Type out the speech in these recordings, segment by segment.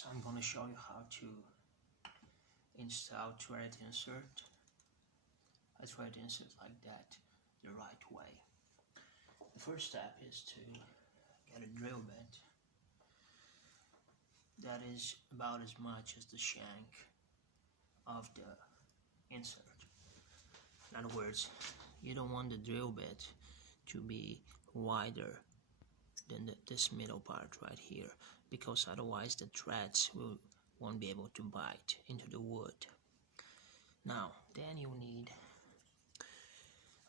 So I'm going to show you how to install thread insert, a thread insert like that, the right way. The first step is to get a drill bit that is about as much as the shank of the insert. In other words, you don't want the drill bit to be wider than this middle part right here, because otherwise the threads won't be able to bite into the wood. Now, then you need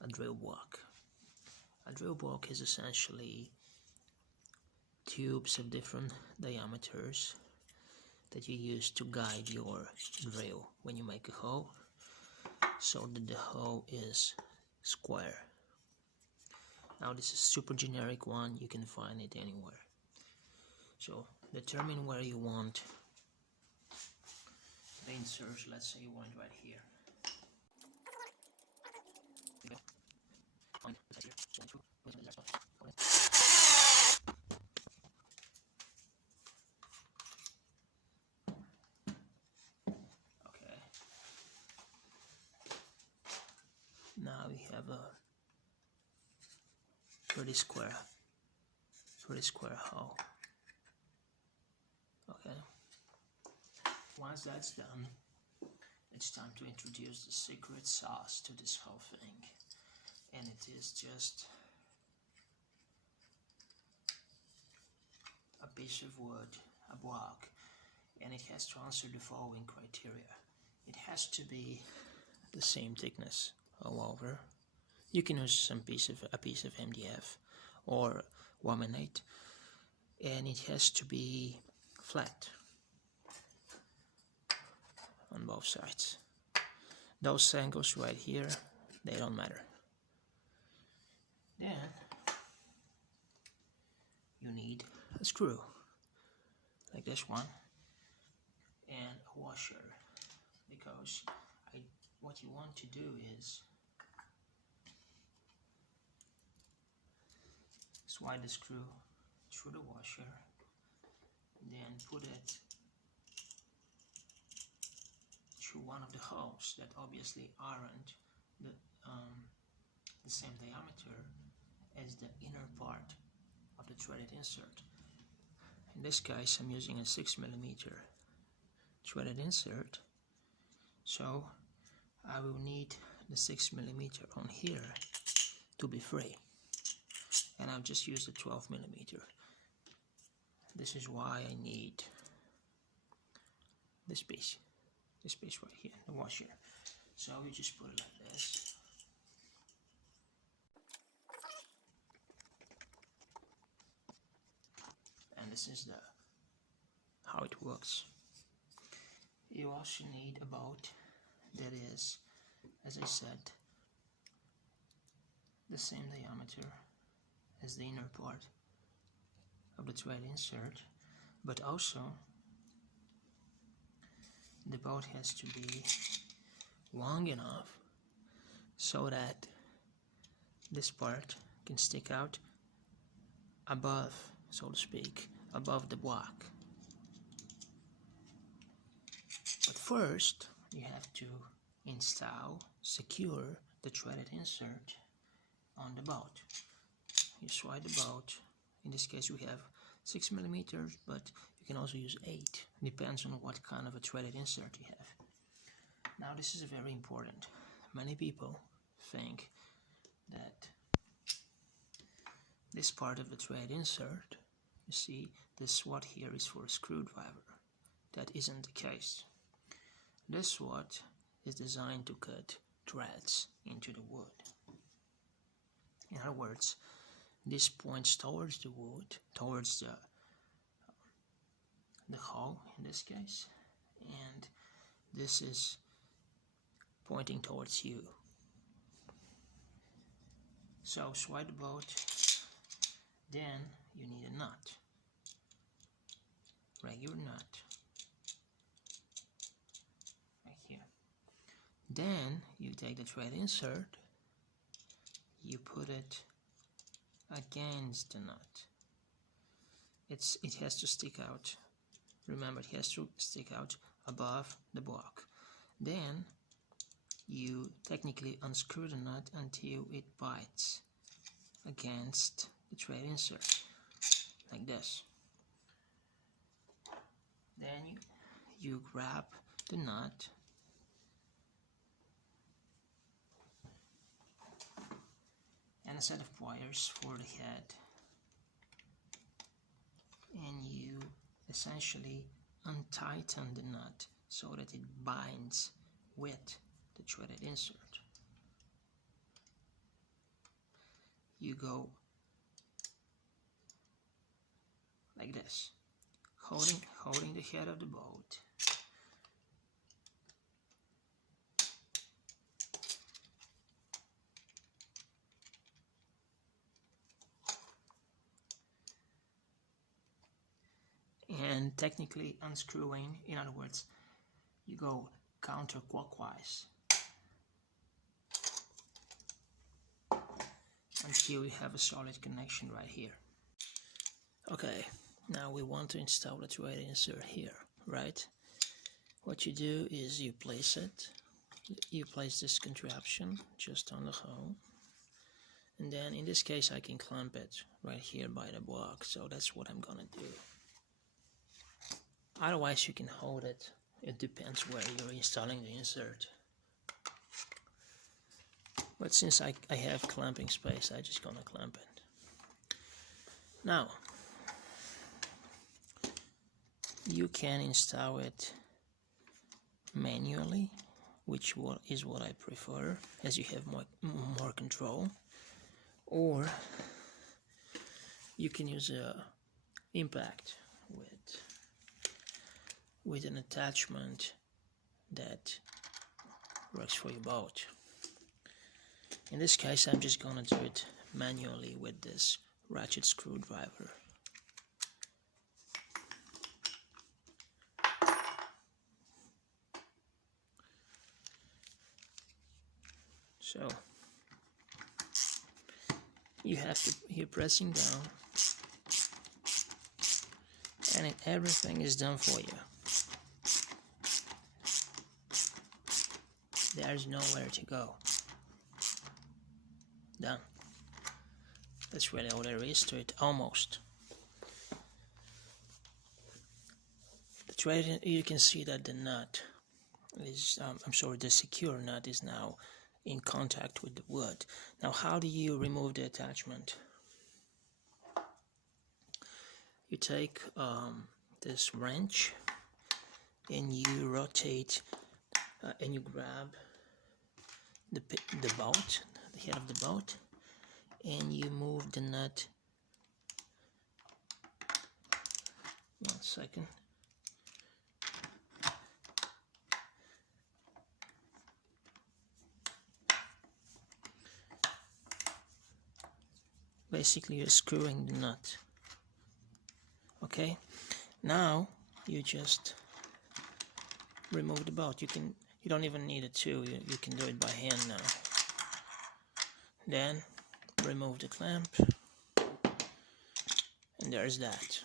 a drill block. A drill block is essentially tubes of different diameters that you use to guide your drill when you make a hole, so that the hole is square. Now this is a super generic one, you can find it anywhere. So determine where you want the insert. Let's say you want it right here. Okay. Now we have a pretty square hole. Okay. Once that's done, it's time to introduce the secret sauce to this whole thing, and it is just a piece of wood, a block, and it has to answer the following criteria. It has to be the same thickness all over. You can use a piece of MDF or laminate, and it has to be flat on both sides. Those angles right here, they don't matter. Then you need a screw like this one and a washer, because what you want to do is slide the screw through the washer, then put it through one of the holes that obviously aren't the same diameter as the inner part of the threaded insert. In this case, I'm using a 6mm threaded insert, so I will need the 6mm on here to be free, and I'll just use the 12mm. This is why I need this piece right here, the washer. So we just put it like this. And this is how it works. You also need a bolt that is, as I said, the same diameter as the inner part of the thread insert, but also the bolt has to be long enough so that this part can stick out above, so to speak, above the block. But first, you have to secure the threaded insert on the bolt. You slide the bolt. In this case we have 6mm, but you can also use 8, depends on what kind of a threaded insert you have. Now this is very important. Many people think that this part of the thread insert, you see, this slot here is for a screwdriver. That isn't the case. This slot is designed to cut threads into the wood. In other words, this points towards the wood, towards the hole in this case, and this is pointing towards you. So slide the bolt, then you need a nut, regular nut, right here. Then you take the thread insert, you put it against the nut. It has to stick out Remember, it has to stick out above the block. Then you technically unscrew the nut until it bites against the thread insert, like this. Then you grab the nut and a set of pliers for the head, and you essentially untighten the nut so that it binds with the threaded insert. You go like this, holding the head of the boat. And technically unscrewing, in other words, you go counterclockwise until you have a solid connection right here. Okay, now we want to install the thread insert here, right? What you do is you place this contraption just on the hole, and then in this case I can clamp it right here by the block, so that's what I'm gonna do. Otherwise you can hold it, it depends where you're installing the insert. But since I have clamping space, I'm just gonna clamp it. Now, you can install it manually, which is what I prefer, as you have more control. Or you can use a impact with an attachment that works for your boat. In this case, I'm just gonna do it manually with this ratchet screwdriver. So you're pressing down, and everything is done for you. There's nowhere to go. Done. That's really all there is to it, almost. The thread, you can see that the nut is, the secure nut is now in contact with the wood. Now, how do you remove the attachment? You take this wrench and you rotate and you grab the boat, the head of the boat, and you move the nut. One second. Basically, you're screwing the nut. Okay, now you just remove the bolt. You don't even need a tool. You can do it by hand now. Then remove the clamp, and there's that.